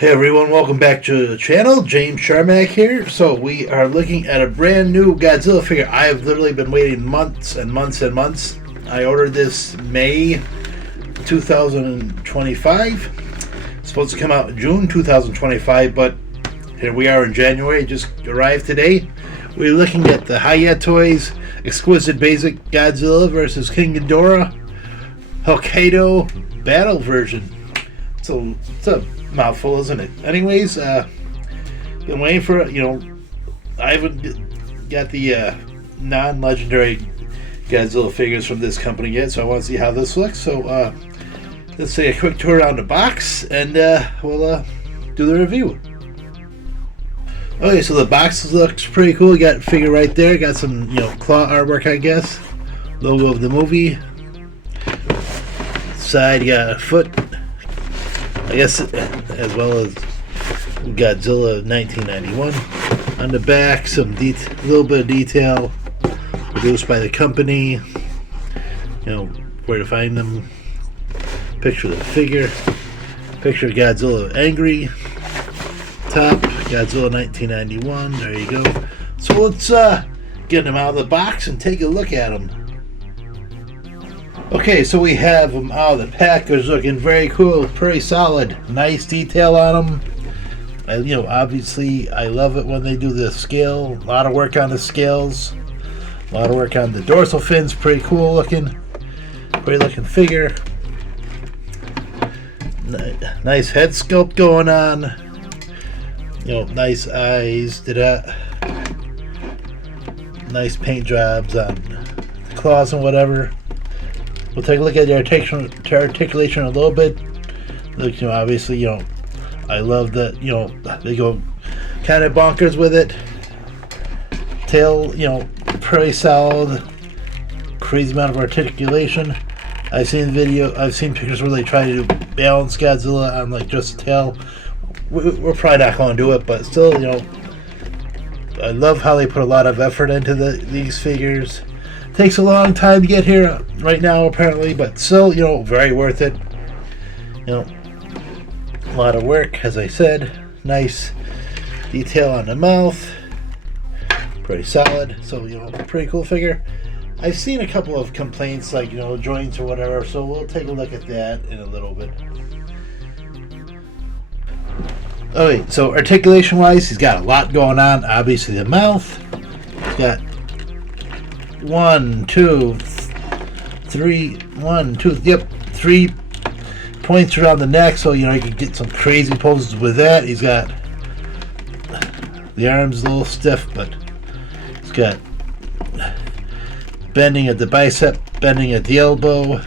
Hey everyone, welcome back to the channel. James Sharmack here. So we are looking at a brand new Godzilla figure. I have literally been waiting months and months and months. I ordered this May 2025. It's supposed to come out June 2025, but here we are in January. It just arrived today. We're looking at the Hiya Toys Exquisite Basic Godzilla versus King Ghidorah Hokkaido Battle version. It's a mouthful, isn't it? Anyways, been waiting for it. I haven't got the non-legendary Godzilla figures from this company yet, so I want to see how this looks. So let's take a quick tour around the box, and we'll do the review. Okay, so the box looks pretty cool. You got a figure right there. Got some claw artwork, I guess. Logo of the movie. Side, you got a foot, I guess, as well as Godzilla 1991. On the back, some little bit of detail produced by the company. Where to find them. Picture of the figure. Picture of Godzilla angry. Top, Godzilla 1991. There you go. So let's get them out of the box and take a look at them. Okay, so we have them out of the package, looking very cool, pretty solid, nice detail on them. Obviously, I love it when they do the scale. A lot of work on the scales, a lot of work on the dorsal fins. Pretty cool looking, figure. Nice head sculpt going on. Nice eyes. Nice paint jobs on the claws and whatever. We'll take a look at the articulation a little bit. Look, obviously, I love that, they go kind of bonkers with it. Tail, pretty solid. Crazy amount of articulation. I've seen pictures where they try to balance Godzilla on just the tail. We're probably not going to do it, but still, I love how they put a lot of effort into these figures. Takes a long time to get here right now, apparently, but still, very worth it. A lot of work, as I said. Nice detail on the mouth. Pretty solid. So, pretty cool figure. I've seen a couple of complaints, like, joints or whatever, so we'll take a look at that in a little bit. Okay, so articulation-wise, he's got a lot going on. Obviously, the mouth. He's got 3 points around the neck, so you can get some crazy poses with that. He's got the arms a little stiff, but he's got bending at the bicep, bending at the elbow,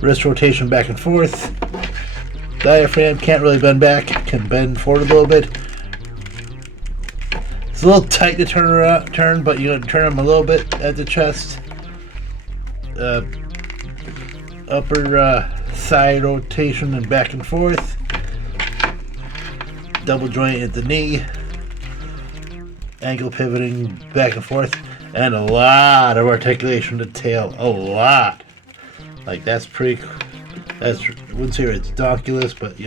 wrist rotation back and forth. Diaphragm can't really bend back, can bend forward a little bit. It's a little tight to turn, but you turn them a little bit at the chest. Upper thigh rotation and back and forth. Double joint at the knee. Ankle pivoting back and forth. And a lot of articulation to tail. A lot. That's pretty. I wouldn't say it's donkulous, but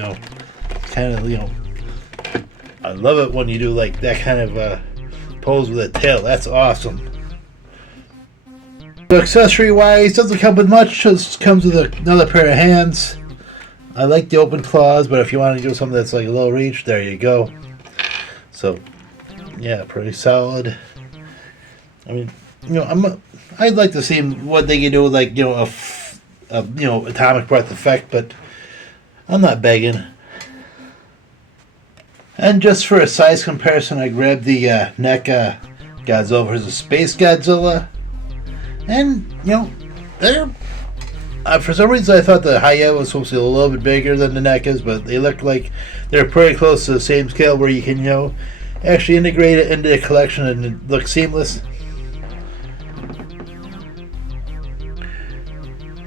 kind of I love it when you do that kind of pose with a tail. That's awesome. The accessory wise, doesn't come with much. Just comes with another pair of hands. I like the open claws, but if you want to do something that's a low reach, there you go. So yeah, pretty solid. I mean, I'd like to see what they can do with a atomic breath effect, but I'm not begging. And just for a size comparison, I grabbed the NECA Godzilla vs. Space Godzilla. And, they're... for some reason, I thought the Hiya was supposed to be a little bit bigger than the NECAs, but they look like they're pretty close to the same scale where you can, actually integrate it into the collection and it looks seamless.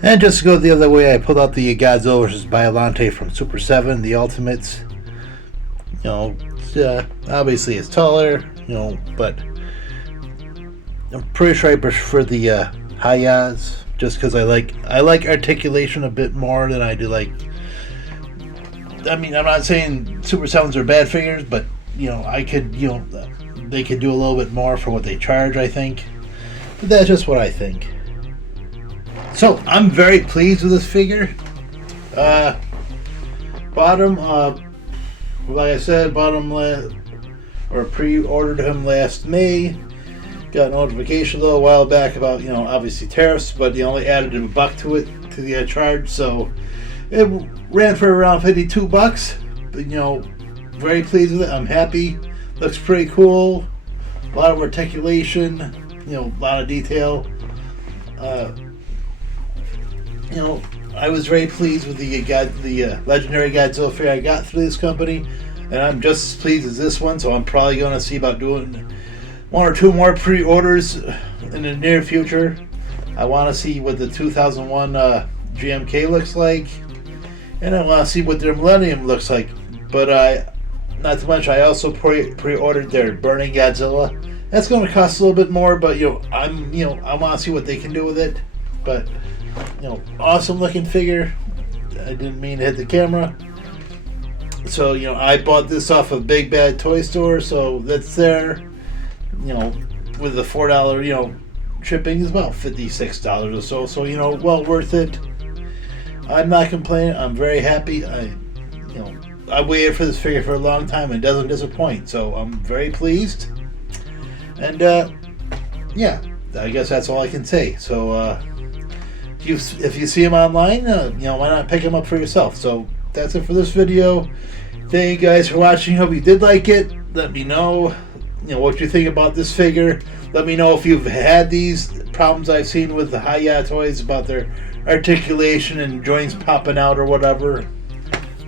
And just to go the other way, I pulled out the Godzilla vs. Biollante from Super 7, the Ultimates. Obviously it's taller, but I'm pretty sure I prefer the Hiyas, just because I like articulation a bit more than I do I mean, I'm not saying Super 7s are bad figures, but I could, they could do a little bit more for what they charge, I think. But that's just what I think. So I'm very pleased with this figure. Bought him, like I said, pre-ordered him last May. Got a notification a little while back about, obviously tariffs, but they only added $1 to it, to the charge, so it ran for around $52. But, very pleased with it. I'm happy. Looks pretty cool. A lot of articulation, a lot of detail. I was very pleased with the legendary Godzilla figure I got through this company, and I'm just as pleased as this one, so I'm probably going to see about doing 1 or 2 more pre-orders in the near future. I want to see what the 2001 GMK looks like, and I want to see what their Millennium looks like. But not to mention, I also pre-ordered their Burning Godzilla. That's going to cost a little bit more, but I want to see what they can do with it. But awesome looking figure. I didn't mean to hit the camera. So I bought this off of Big Bad Toy Store, so that's there. With the $4 shipping is about $56 or so. So well worth it. I'm not complaining. I'm very happy. I waited for this figure for a long time and it doesn't disappoint. So I'm very pleased. And yeah, I guess that's all I can say. So if you see him online, why not pick him up for yourself? So that's it for this video. Thank you guys for watching. Hope you did like it. Let me know, what you think about this figure. Let me know if you've had these problems I've seen with the Hiya toys about their articulation and joints popping out or whatever.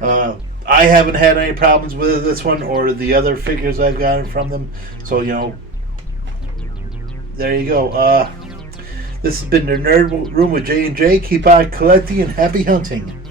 I haven't had any problems with this one or the other figures I've gotten from them. So, there you go. This has been the Nerd Room with J&J. Keep on collecting and happy hunting.